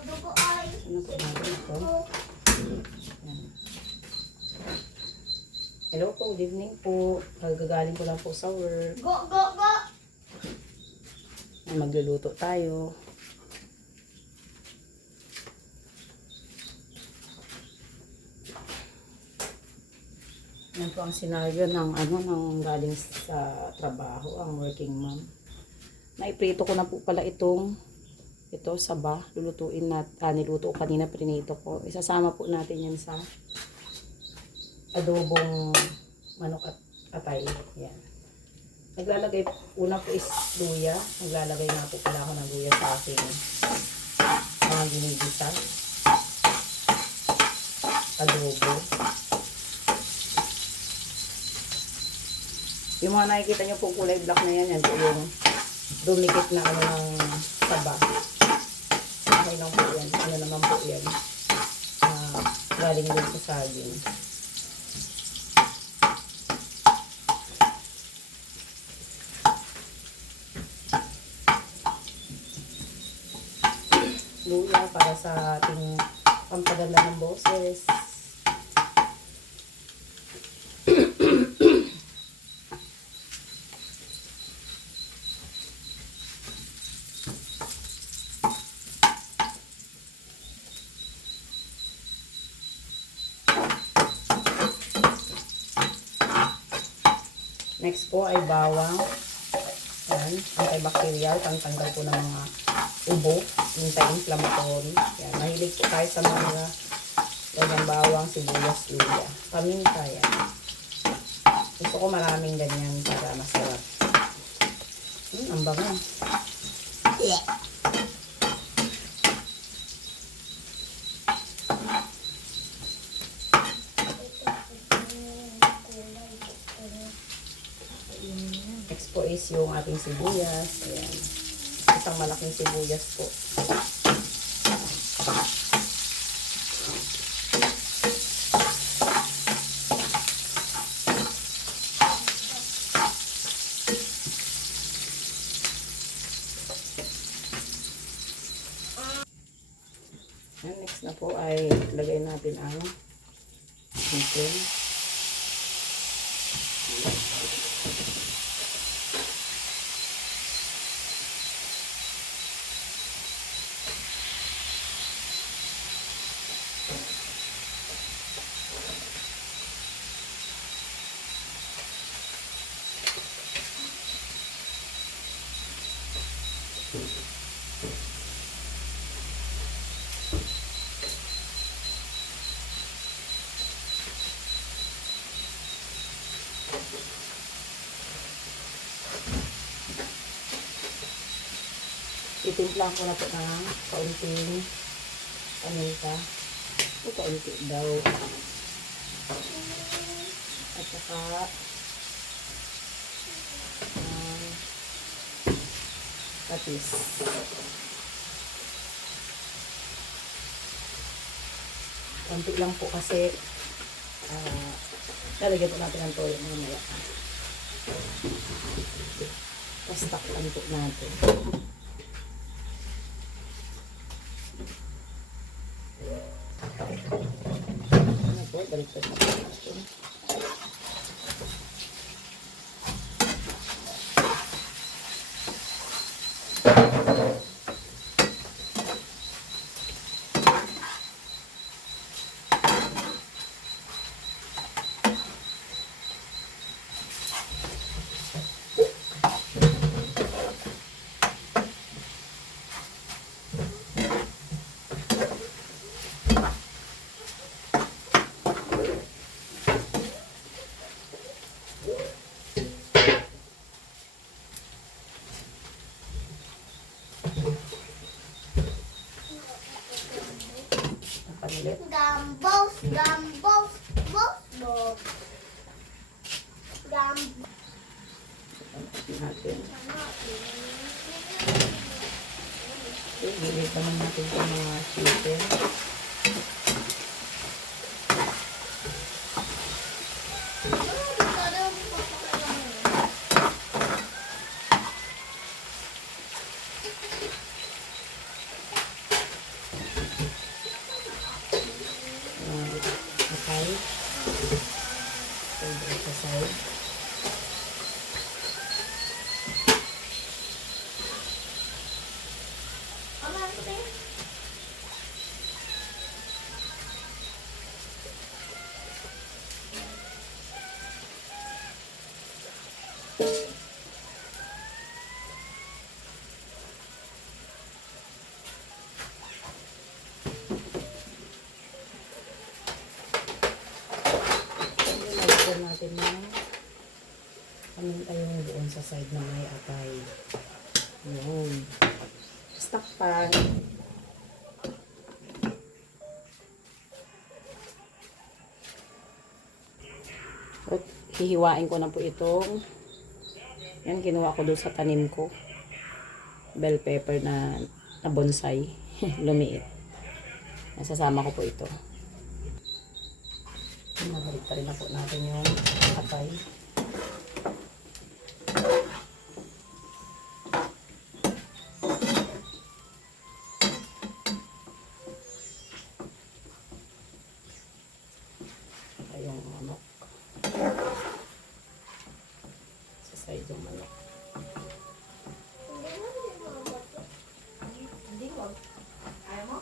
Ano po natin ito? Yan. Hello po, good evening po. Gagaling ko lang po sa work. Ay, magluluto tayo. Yan po ang senaryo ng ng galing sa trabaho, ang working mom. Naiprito ko na po pala ito saba. Lulutuin niluto ko kanina, prinito ko. Isasama po natin yan sa adobong manok at atay. Yan. Naglalagay, una po is luya. Naglalagay na po pala ako ng luya sa aking mga ginigisa. Adobo. Yung mga nakikita nyo po kulay black na yan po yung dumikit na ng saba. Okay lang po yan. Ano naman po yan. Galing din sa saging. Luya para sa ating pampaganda ng boses. Next po ay bawang. Yan, antibacterial, pangtanggal po ng mga ubo, anti-inflammatory. Yan, mahilig po tayo sa mga ganyang bawang, sibuyas, luya. Paminta yan. Gusto ko maraming ganyan para masarap. Ang bango. Yeah. Next po is yung ating sibuyas. Ayan. Isang malaking sibuyas po. Ayan, next na po ay lagay natin ang chicken. Itimpla ko na po ng kaunting paminta. Kaunti daw. At saka patis. Kaunti lang po kasi lalagyan po natin ang toyo mamaya. Pastak lang po natin. Ano po, baliktad na po natin. Gambos, gambos, bos. Gambos. Natin. Gilid naman natin sa mga chicken. Lagyan natin na paminta yung doon sa side na may atay. Yun. Stock pan. At hihiwain ko na po itong yan, kinuha ko doon sa tanim ko. Bell pepper na bonsai. Lumiit. Nasasama ko po ito. Nabalik pa rin na po natin yung atay. Yung manok. Sa side yung manok. Hindi mo. Ayaw mo?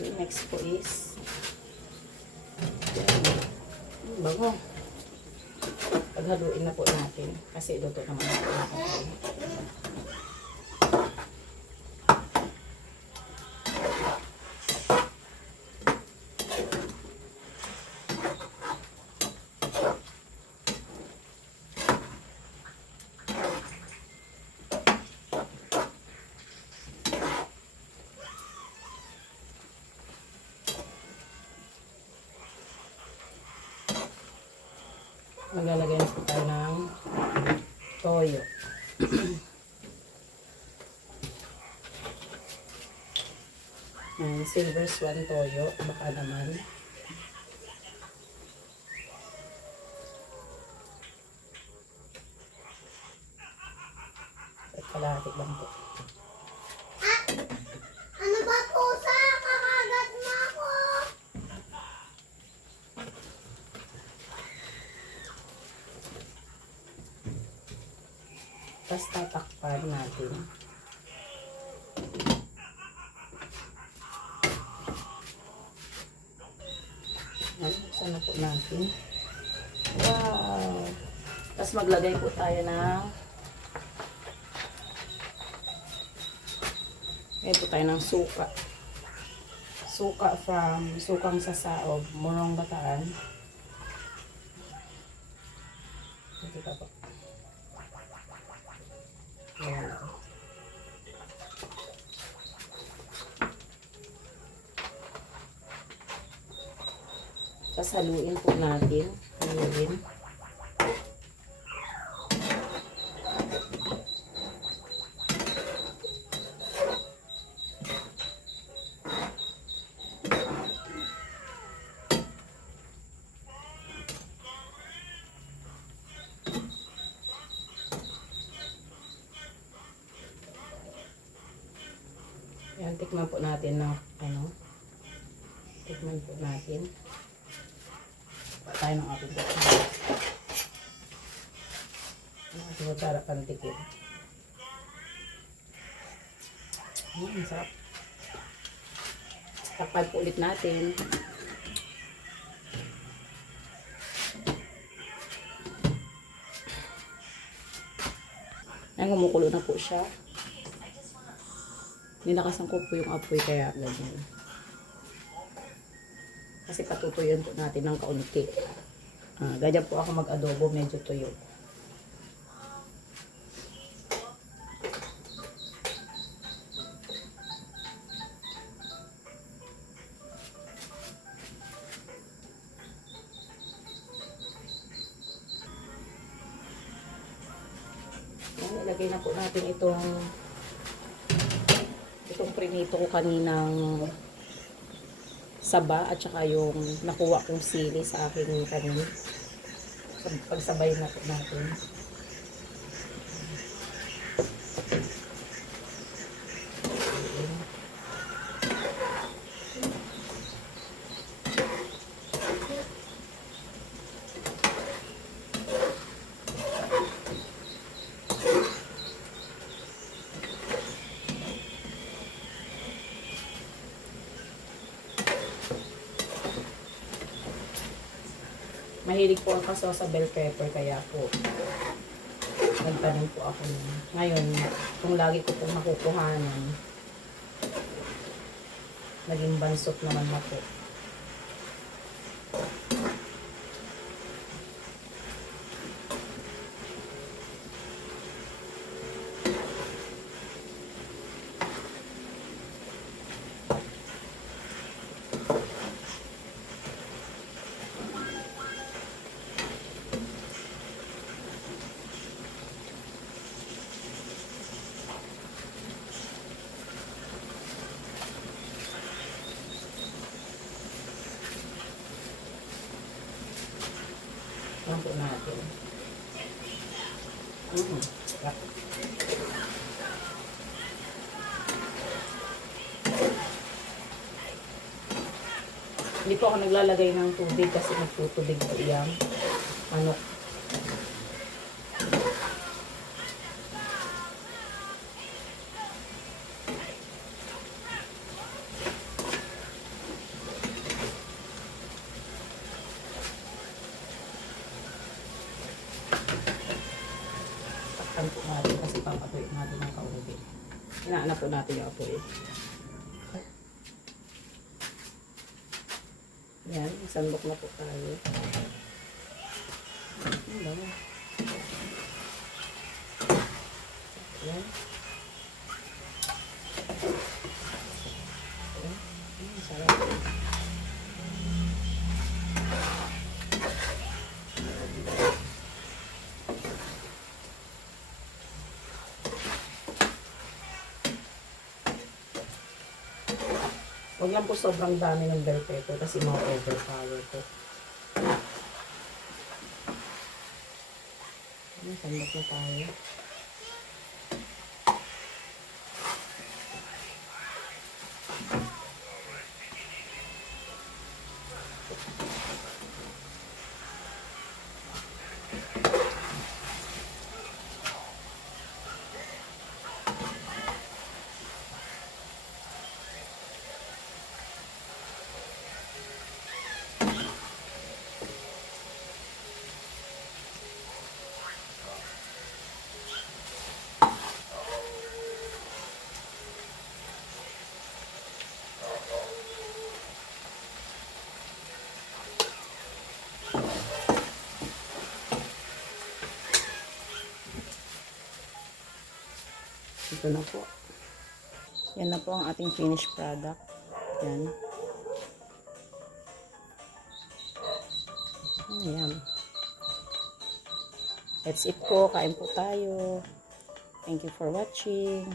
Yung next po is bago. Paghaluin na po natin kasi luto naman po natin. Maglalagay na po tayo ng toyo. Silver Swan toyo. Baka naman. At kalahati lang po. Ano ba pusa? Kakagat mo ako! Tapos tatakpan natin. Ayan, buksan na po natin. Wow! Tapos maglagay po tayo ng suka. Suka from Sukang Sasaob, Morong Bataan. Ito ka po. Ayan. Tapos haluin po natin. Haluin. Ayan, tikman po natin na tikman po natin. Pa tayo ng ating tikman. Ang ating kutsara pantikin. Ang sarap. Takpan po ulit natin. Ayan, kumukulo na po siya. Nilakasan ko po yung apoy kaya ganyan. Kasi patutuyan po natin ng kaunti. Ganyan po ako mag-adobo, medyo tuyo. Ayan, ilagay na po natin itong prinito ko kaninang saba at saka yung nakuha kong sili sa aking kanin. Pagsabay na po natin. Mahilig po ako sa bell pepper, kaya po nagtanim po ako nun. Ngayon, kung lagi ko pong makukuhanan, naging bansot naman na po. Ayan po natin. Sarap. Hindi po ako naglalagay ng tubig kasi nagtutubig po yan. Ano? Takpan po natin kasi papatuin natin ng kaunti. Inaanap po natin yung apoy. Yan, sandok na po tayo. Yan. Yan. Sarap. Huwag lang po sobrang dami ng bell pepper kasi ma-overpower po. Sandok na tayo. Ito na po. Yan na po ang ating finished product. Yan. Ayan. That's it po. Kain po tayo. Thank you for watching.